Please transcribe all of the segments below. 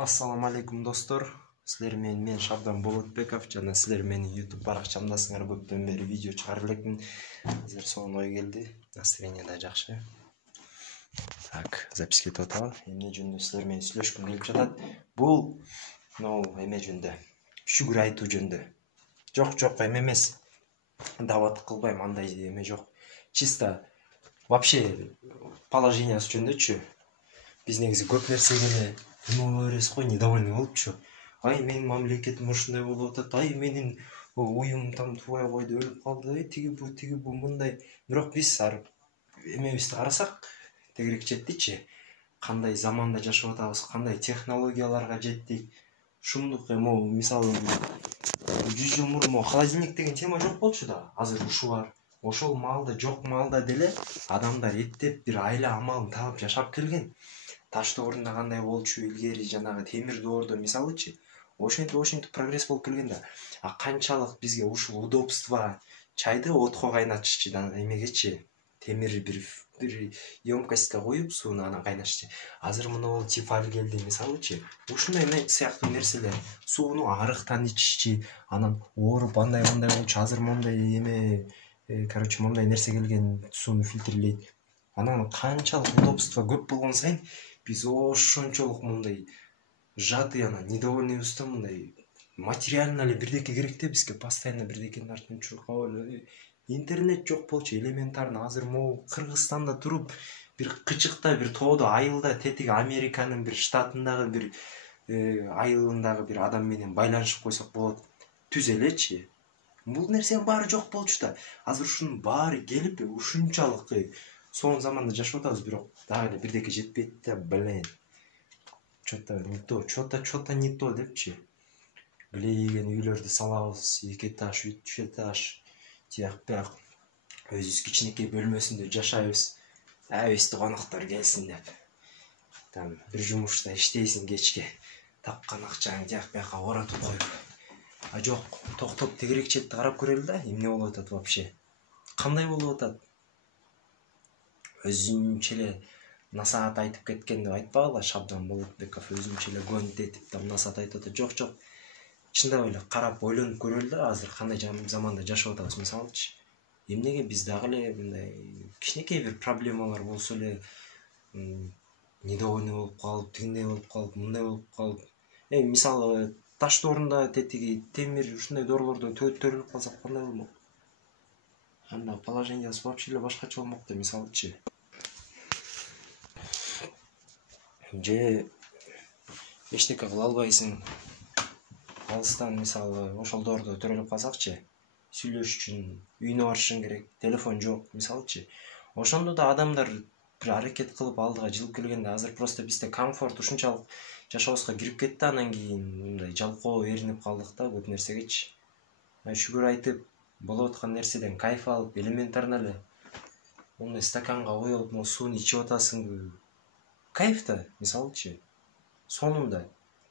Ассаламу алейкум достор. Силер менен мен Шабдан Болотбеков жана силер менин YouTube баракчамдасыңар. Көптөн бери видео чыгарып элекмин. Азыр сонун ой келди. Настроение да жакшы. Так, запись кетип атабы. Эмне жөнүндө силер менен сүйлөшкүм келип жатат. Бул эме жөнүндө. Шүгүр айтуу жөнүндө. Жок, эме эмес. Дават кылбайм, андай эме жок. Чисто вообще положениясы жөнүндөчү. Биз негизи көп нерсеге беребиз го, недовольный болупчу. Ай менин мамлекетим ушундай болуп атат, ай менин уюм там тубай койду өлүп калды, тиги бу мындай. Бирок биз эмебизди карасак, тегерек жеттичи. Кандай заманда жашап атабыз, кандай технологияларга жеттик. Шундук мисалы 100 жыл мурун холодильник деген тема жок болчу да. Азыр ушу бар. Ошол маалда жок маалда деле адамдар эттеп бир айла амалын таап жашап келген. Таш доорунда кандай болчу илгери, жанагы темир доордо мисалычы, ошентип прогресс болуп келген да. А канчалык бизге ушул удобство, чайды отко кайнатышчы да, эмегечи, темир бир емкостьке коюп сууну анан кайнашчы. Азыр мына тефаль келди мисалычы. Ушундай сыяктуу нерселер сууну арыктан ичишчи, анан ооруп андай болчу. Азыр мондай эме, мондай нерсе келген, сууну фильтрлейт. Анан канчалык удобство көп болгон сайын биз ошончолук мындай жаты анан недовольныйбыз, мындай материально эле бирдеке керек да бизге, постоянно бирдекенин артынан чуркап эле. Интернет жок болчу, элементарно. Азыр могу Кыргызстанда туруп бир кычыкта, бир тоодо, айылда, тетиги Американын бир штатындагы бир айылындагы бир адам менен байланышып койсок болот. Түз элечи. Бул нерсенин баары жок болчу да. Азыр ушунун баары келип ушунчалык сонун заманда жашап атабыз, бирок дагы эле бирдеке жетпейт да, блин. Что-то не то депчи. Глейген үйлөрдү салабыз, 2 этаж, 3 этаж, тияк бияк. Өзүбүз кичинекей бөлмөсүндө жашайбыз. Абисти коноктор келсин деп. Там бир жумушта иштейсиң кечке, тапкан акчаңды тияк бияка оратып коюп. А жок, токтоп тегерек четти карап көрөлү да, эмне болуп атат вообще? Кандай болуп атат? Өзүнчө эле насаат айтып кеткен деп айтпагыла, Шабдан Болотбеков өзүнчө эле гонит этип там насаат айтып атат. Жок. Чындап эле карап ойлонуп көрөлү да, азыр кандай заманда жашап атабыз мисалычы. Эмнеге биз дагы эле мындай кичинекей бир проблемалар болсо эле недовольный болуп калып, тигиндей болуп калып, мындай болуп калып. Мисалы таш доорунда тетиги темир ушундай доорлордо төрөлүп калсак кандай болмок? Анда положениясы вообще эле башкача болмок да, мисалычы. Же эчтеке кыла албайсың. Алыстан мисалы ошол доордо төрөлүп калсакчы, сүйлөшүш үчүн үйүнө барышың керек, телефон жок мисалычы. Ошондо да адамдар бир аракет кылып алдыга жылып келген да. Азыр просто бизде комфорт ушунчалык жашообузга кирип кетти, анан кийин мындай жалкоо эринип калдык да көп нерсегечи. Шүгүр айтып, болуп аткан нерседен кайф алып, элементарно эле мындай стаканга коюп, сууну ичип атасың. Кайф да, мисалычы. Сонунда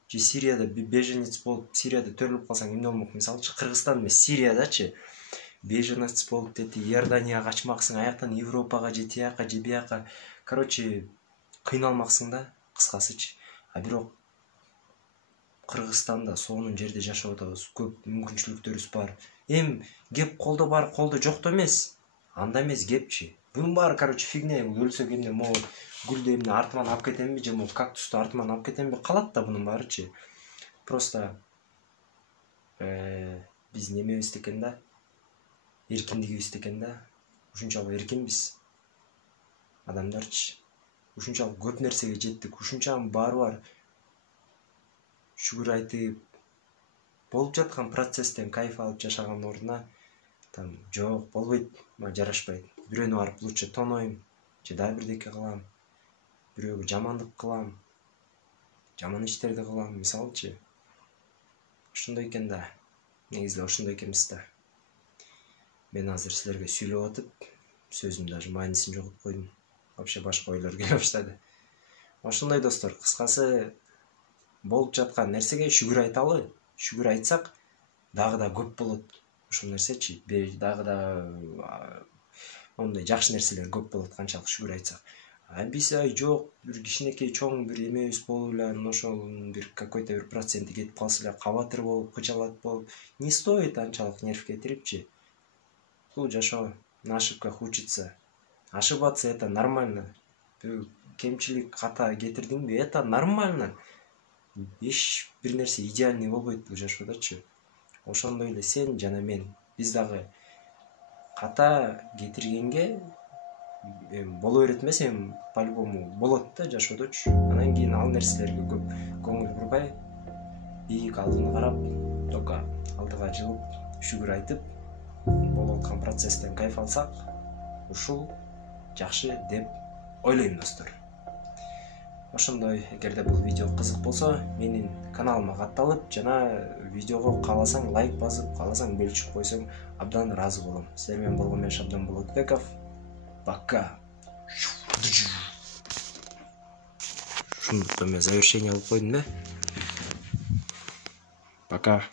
же Сирияда беженец болуп, Сирияда төрөлүп калсаң эмне болмок? Мисалычы Кыргызстан эмес, Сириядачы беженец болуп тети Иорданияга качмаксың, аяктан Европага же тияка же бияка. Короче, кыйналмаксың да, кыскасычы. А бирок Кыргызстанда сонун жерде жашап атабыз, көп мүмкүнчүлүктөрүбүз бар. Кеп колдо бар, колдо жокто эмес. Анда эмес кепчи. Бунун баары, фигня. Өлсөк эмне, могу гүлдү эмне артыман алып кетемби, же могу кактусту артыман алып кетемби? Калат да бунун баарычы. Просто биз немебиз экен да, эркиндигибиз экен да. Ушунчалык эркинбиз адамдарчы. Ушунчалык көп нерсеге жеттик, ушунчанын баары бар. Шүгүр айтып, болуп жаткан процесстен кайф алып жашаган ордуна там жок, болбойт, мага жарашпайт. Бирөөнү барып лучше тонойм, же дагы бирдеке кылам, бирөөгө жамандык кылам, жаман иштерди кылам, мисалычы. Ошондой экен да. Негизи ошондой экенбиз да. Мен азыр силерге сүйлөп атып, сөзүм даже маанисин жоготуп койдум. Вообще башка ойлор келе баштады. Ошондой достор, кыскасы болуп жаткан нерсеге шүгүр айталы. Шүгүр айтсак дагы да көп болот. Ушул нерсечи, дагы да мондай жакшы нерселер көп болот канчалык шүгүр айтсак. амбиция жок, бир кичинекей чоң бир эмебиз болуп эле анан ошол бир какой-то бир проценти кетип калса эле кабатыр болуп, кыжалат болуп, не стоит анчалык нерв кетирипчи. Бул жашоо, на ошибках учиться. Ошибаться это нормально. Кемчилик, ката кетирдиңби, это нормально. Эч бир нерсе идеальный болбойт бул жашоодочу. Ошондой эле сен жана мен, биз дагы ката кетиргенге боло берет эмес, эми по-любому болот да жашоодочу. Анан кийин ал нерселерге көп көңүл бурбай, бийик алдыны карап, только алдыга жылып, шүгүр айтып, болуп аткан процесстен кайф алсак, ушул жакшы деп ойлойм, достор. Ошондой, эгерде бул видео кызык болсо, менин каналыма катталып, жана видеого кааласаң лайк басып, кааласаң бөлүшүп койсоң, абдан ыраазы болом. Сиздер менен болгон мен Шабдан Болотбеков. Пока. Шундуктан мен завершение кылып койдум да. Пока.